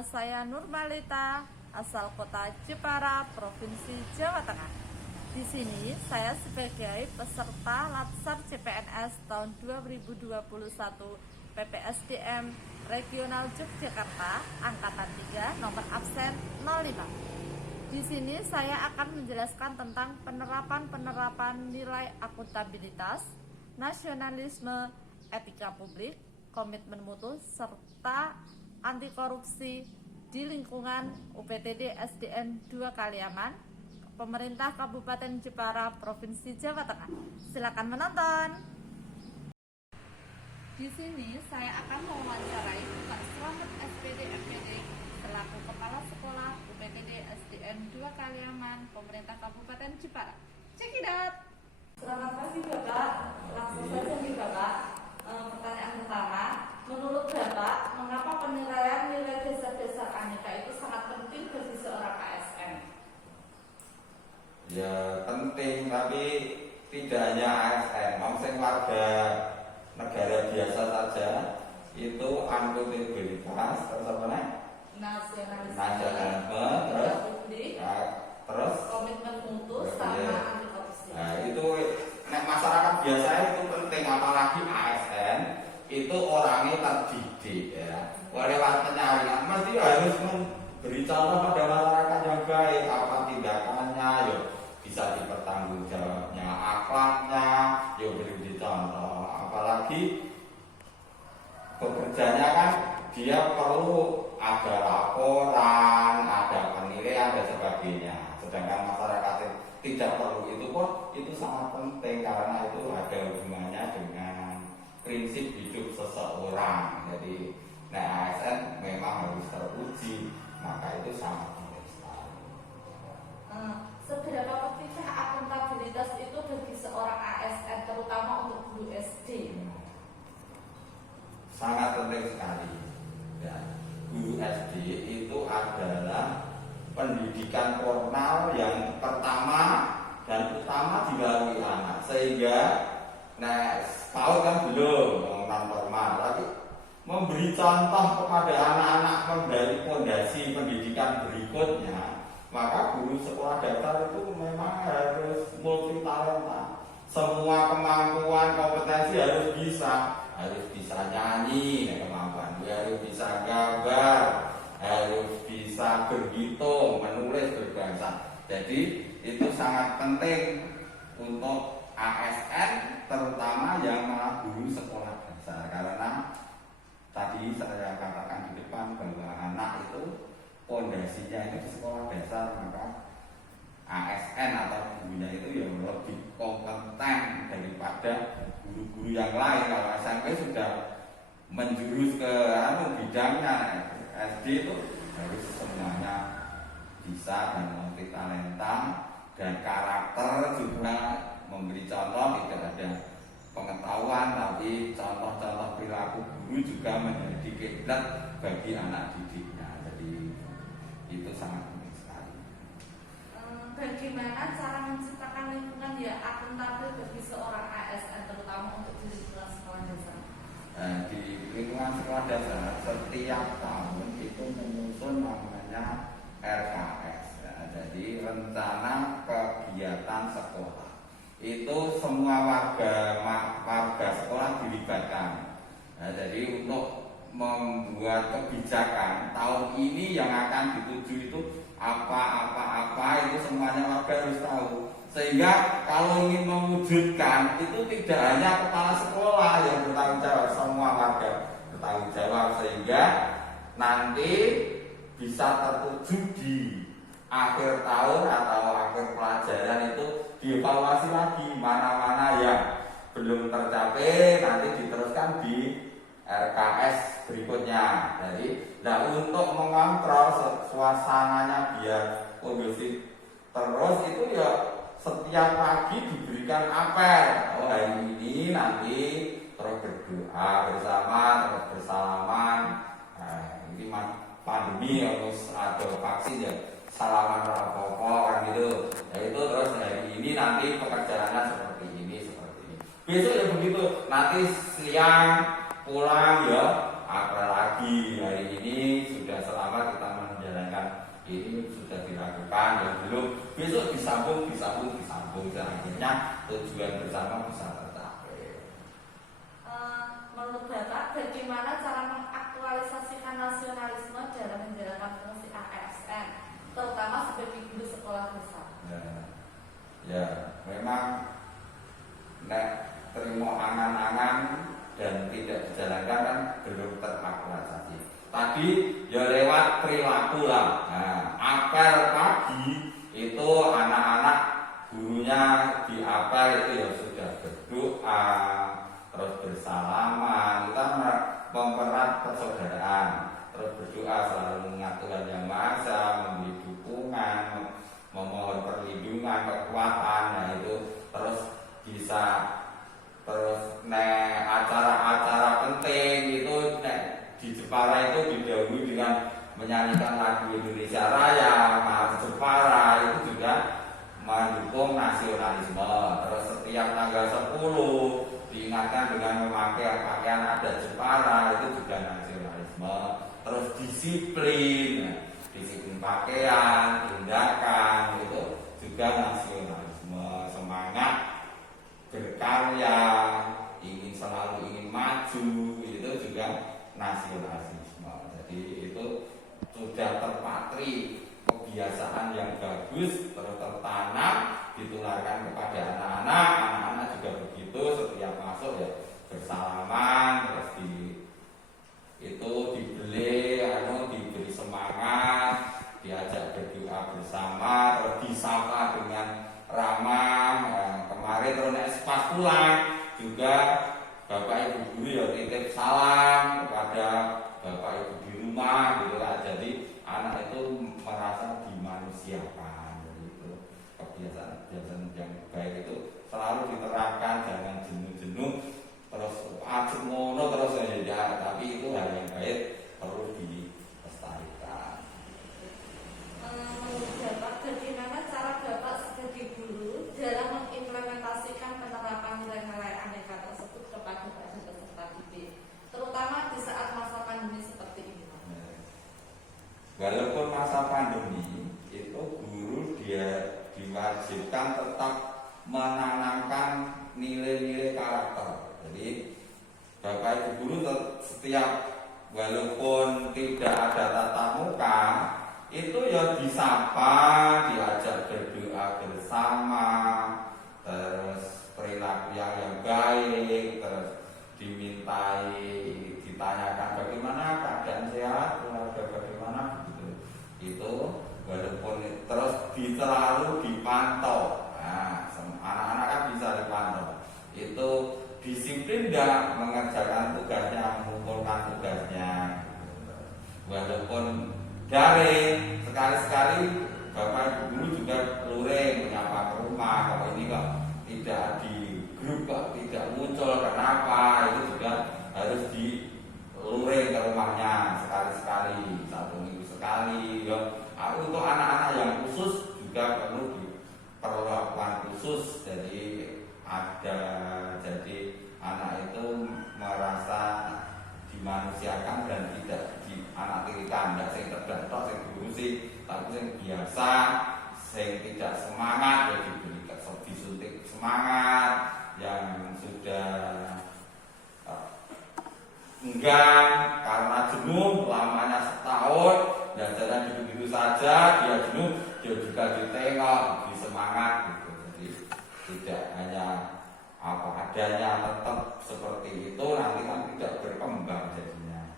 Nama saya Nurmalita, asal kota Jepara, Provinsi Jawa Tengah. Di sini saya sebagai peserta Latsar CPNS tahun 2021 PPSDM Regional Yogyakarta Angkatan 3 nomor absen 05. Di sini saya akan menjelaskan tentang penerapan nilai akuntabilitas, nasionalisme, etika publik, komitmen mutu, serta anti korupsi di lingkungan UPTD SDN 2 Kaliaman, Pemerintah Kabupaten Jepara, Provinsi Jawa Tengah. Silakan menonton. Di sini saya akan mewawancarai Pak Slamet SPD MPD selaku Kepala Sekolah UPTD SDN 2 Kaliaman, Pemerintah Kabupaten Jepara. Check it out. Selamat pagi Bapak. Langsung saja nih Bapak. Pertanyaan pertama, menurut Bapak, mengapa penilaian nilai dasar-dasar aneka itu sangat penting bagi seorang ASN? Ya penting, tapi tidak hanya ASN, maksudnya warga negara biasa saja itu akuntabilitas, terus apa nih? Nasionalisme, terus komitmen mutu sama anti korupsi. Nah itu masyarakat biasa itu penting, apalagi ASN itu orangnya terdidik ya. Lewat penyaringan mesti harus memberi contoh pada masyarakat yang baik, apa tindakannya, ya bisa dipertanggungjawabnya, akhlaknya, ya beri contoh. Apalagi bekerjanya kan dia perlu ada laporan, ada penilaian dan sebagainya. Sedangkan masyarakat tidak perlu itu pun itu sangat penting karena itu ada hubungannya dengan prinsip hidup seseorang. Jadi ASN memang harus teruji, maka itu sangat penting sekali. Seberapa pentingkah akuntabilitas itu bagi seorang ASN, terutama untuk guru SD? Sangat penting sekali. Ya, guru SD itu adalah pendidikan formal yang pertama dan utama dilalui anak, sehingga PAUD kan belum non formal lagi memberi contoh kepada anak-anak dari fondasi pendidikan berikutnya. Maka guru sekolah dasar itu memang harus multi talenta, semua kemampuan kompetensi harus bisa nyanyi, kemampuan harus bisa gambar, harus bisa berhitung, menulis, berbahasa. Jadi itu sangat penting untuk ASN, terutama yang malah guru sekolah dasar, karena tadi saya katakan di depan bahwa anak itu fondasinya itu di sekolah dasar, maka ASN atau gurunya itu yang lebih kompeten daripada guru-guru yang lain. Kalau SMP sudah menjurus ke bidangnya, SD itu harus semuanya bisa dan multi talenta, dan karakter juga memberi contoh, tidak ada pengetahuan tapi contoh-contoh perilaku guru juga menjadi kiblat bagi anak didiknya. Jadi itu sangat penting sekali. Bagaimana cara menciptakan lingkungan yang akuntabel bagi seorang ASN, terutama untuk di lingkungan sekolah dasar? Di lingkungan sekolah dasar setiap tahun itu menyusun namanya RKS, ya. Jadi rencana kegiatan sekolah. Itu semua warga sekolah dilibatkan. Jadi untuk membuat kebijakan tahun ini yang akan dituju itu apa itu semuanya warga harus tahu. Sehingga kalau ingin mewujudkan itu tidak hanya kepala sekolah yang bertanggung jawab, semua warga bertanggung jawab, sehingga nanti bisa tertuju di akhir tahun atau akhir pelajaran itu dievaluasi lagi mana-mana yang belum tercapai, nanti diteruskan di RKS berikutnya. Jadi untuk mengontrol suasananya biar kondusif terus, itu ya setiap pagi diberikan apel. Hari ini nanti terus berdoa bersama, terus bersalaman. Ini pandemi harus ada vaksin ya, salaman rapopo kan gitu. Itu terus hari ini nanti pekerjaannya seperti ini. Besok ya begitu. Nanti siang pulang ya apel lagi. pagi hari ini sudah selamat kita menjalankan ini sudah dilakukan, yang belum besok disambung akhirnya tujuan bersama bisa tercapai. Menurut Bapak, bagaimana cara mengaktualisasikan nasionalisme dalam menjalankan fungsi ASN, terutama sebagai guru sekolah dasar? Ya, memang nek terima angan-angan dan tidak dijalankan kan belum teraktualisasi. Tadi ya lewat perilaku lah. Nah, apel pagi itu anak-anak gurunya di apel itu ya sudah berdoa, terus bersalaman, kita mempererat persaudaraan, terus berdoa selalu mengingat Tuhan Yang Maha Esa, memberi dukungan, memohon perlindungan, kekuatan. Nah itu terus bisa terus acara-acara penting itu di Jepara itu didahului dengan menyanyikan lagu Indonesia Raya, Mahat Jepara itu juga mendukung nasionalisme. Terus setiap tanggal 10 diingatkan dengan memakai pakaian adat Jepara itu juga nasionalisme. Terus disiplin pakaian, tindakan itu juga nasionalisme. Semangat berkarya, selalu ingin maju itu juga nasionalisme. Jadi itu sudah terpatri kebiasaan yang bagus, terus tertanam, ditularkan kepada anak-anak juga begitu. Setiap masuk ya bersalaman, terus diberi semangat, diajak berdoa bersama, terus disapa dengan ramah. Kemarin terus pas pulang juga Bapak Ibu guru ya titip salam kepada Bapak Ibu di rumah gitu lah. Jadi anak itu merasa dimanusiakan. Jadi itu kebiasaan yang baik itu selalu diterapkan, jangan jenuh-jenuh terus acuk mono terus ya, tapi itu hal yang baik perlu dilestarikan. Menurut Bapak, bagaimana cara Bapak sebagai guru dalam mengimplementasikan penerapan nilai-nilai aneka tersebut kepada peserta didik, terutama di saat masa pandemi seperti ini? Walaupun masa pandemi itu guru dia diwajibkan tetap menanamkan nilai-nilai karakter. Jadi Bapak Ibu guru setiap walaupun tidak ada tatap muka itu ya disapa, diajak berdoa bersama, terus perilaku yang baik, terus ditanyakan bagaimana keadaan sehat, keluarga bagaimana gitu. Itu walaupun terus selalu dipantau. Nah, anak-anak kan bisa dipantau. Itu disiplin enggak mengerjakan tugasnya, mengumpulkan tugasnya. Walaupun daring, sekali-sekali Bapak Ibu guru juga luring menyapa ke rumah. Kalau ini kok tidak di grup, kok tidak muncul, kenapa? Itu juga harus di luring ke rumahnya sekali-sekali, 1 minggu sekali. Ya. Untuk anak-anak yang khusus juga perlu diperlakukan khusus. Jadi anak itu merasa dimanusiakan dan tidak anak tirikan, tidak sing tergantung, sing diurusi, tapi sing biasa, sing tidak semangat, ya diberi disuntik semangat, yang sudah enggan karena jenuh lamanya setahun dan jalan gitu-gitu saja, dia jenuh, dia juga ditengok, diberi semangat gitu. Jadi tidak hanya apa adanya, tetap seperti itu, nanti kan tidak berkembang jadinya.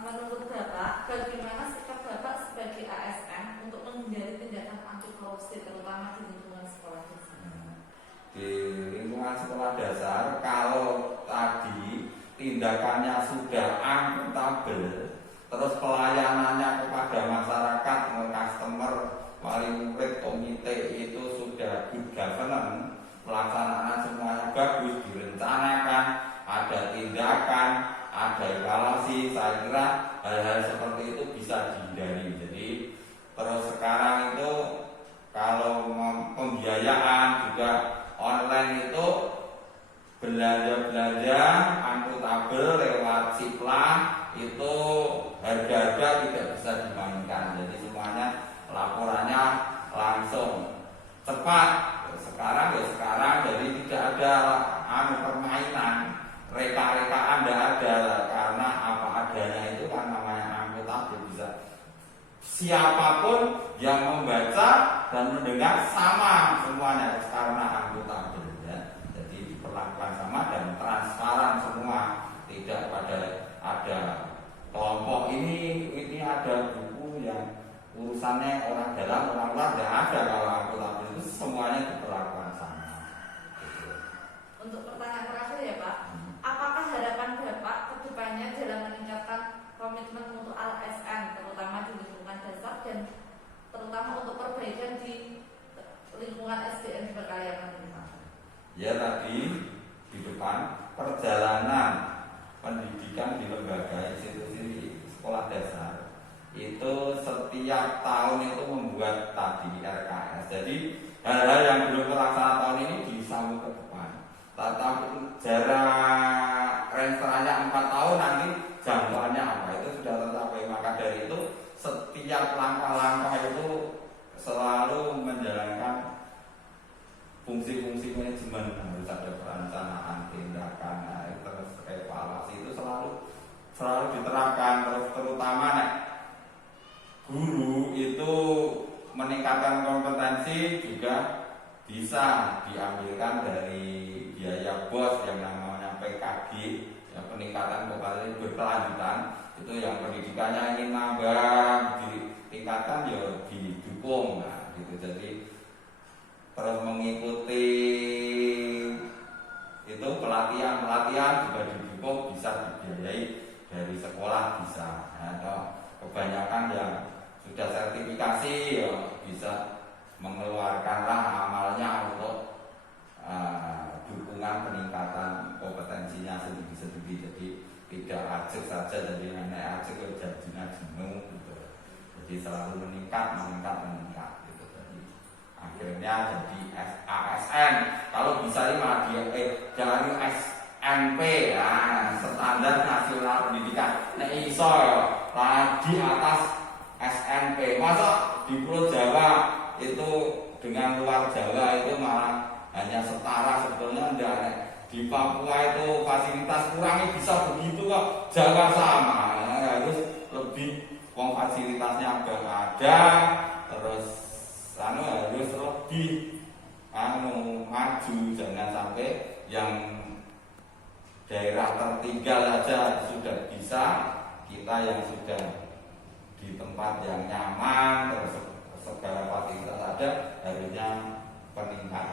Menurut Bapak, bagaimana sikap Bapak sebagai ASN untuk menghindari tindakan anti korupsi, terutama di lingkungan sekolah dasar? Di lingkungan sekolah dasar, kalau tadi tindakannya sudah akuntabel, terus pelayanannya kepada masyarakat, customer, wali murid, komite itu sudah good governance, pelaksanaan semuanya bagus, direncanakan, ada tindakan, ada evaluasi. Saya kira hal-hal seperti itu bisa dihindari. Jadi terus sekarang itu kalau pembiayaan juga online itu belanja-belanja akuntabel kabel, lewat siplah, itu harga-harga tidak bisa dimainkan. Jadi semuanya laporannya langsung cepat. Sekarang ya sekarang, jadi tidak ada permainan, reka-rekaan tidak ada, karena apa adanya itu kan namanya akuntabel, bisa siapapun yang membaca dan mendengar sama semuanya karena akuntabel ya. Jadi diperlakukan sama dan transparan semua, tidak pada ada kelompok ini ada buku yang urusannya orang dalam orang luar, tidak ada. Kalau akuntabel itu semuanya diperlakukan sama gitu. Untuk pertanyaan terakhir ya Pak, apakah harapan Bapak kedepannya dalam meningkatkan komitmen untuk ASN, terutama di lingkungan dasar dan terutama untuk perbaikan di lingkungan SDN di Perkaliaman ini Pak? Ya tadi di depan perjalanan pendidikan di lembaga institusi sekolah dasar itu setiap tahun itu membuat tadi RKS. Jadi hal-hal yang belum terlaksana tahun ini disambung ke depan. Tetapi jarak rencananya 4 tahun, nanti jangkauannya apa itu sudah tercapai. Maka dari itu setiap langkah-langkah itu selalu menjalankan fungsi-fungsi manajemen, harus ada perencanaan, tindakan, terus evaluasi itu selalu diterapkan. Terus terutama guru itu meningkatkan kompetensi juga bisa diambilkan dari biaya BOS yang namanya PKG, ya, peningkatan kompetensi berkelanjutan. Itu yang pendidikannya ingin nambah ditingkatkan ya didukung, nah, gitu. Jadi terus mengikuti itu pelatihan juga didukung, bisa dibiayai dari sekolah bisa. Nah, kebanyakan yang sudah sertifikasi ya bisa mengeluarkanlah amalnya untuk dukungan peningkatan kompetensinya sendiri-sendiri. Jadi tidak ajak saja, jadi nenek ajak ke janjinya jenuh gitu. Jadi selalu meningkat gitu. Jadi akhirnya jadi ASN. Kalau bisa ini malah jangan SMP ya, standar nasional pendidikan. Nek iso ya di atas SMP. Masa di Pulau Jawa itu dengan luar Jawa itu malah hanya setara, sebetulnya enggak. Di Papua itu fasilitas kurangnya bisa begitu kok. Jawa sama, harus lebih fasilitasnya ada, terus harus lebih maju, jangan sampai yang daerah tertinggal saja sudah bisa, kita yang sudah di tempat yang nyaman terus segala fasilitas ada harusnya peningkatan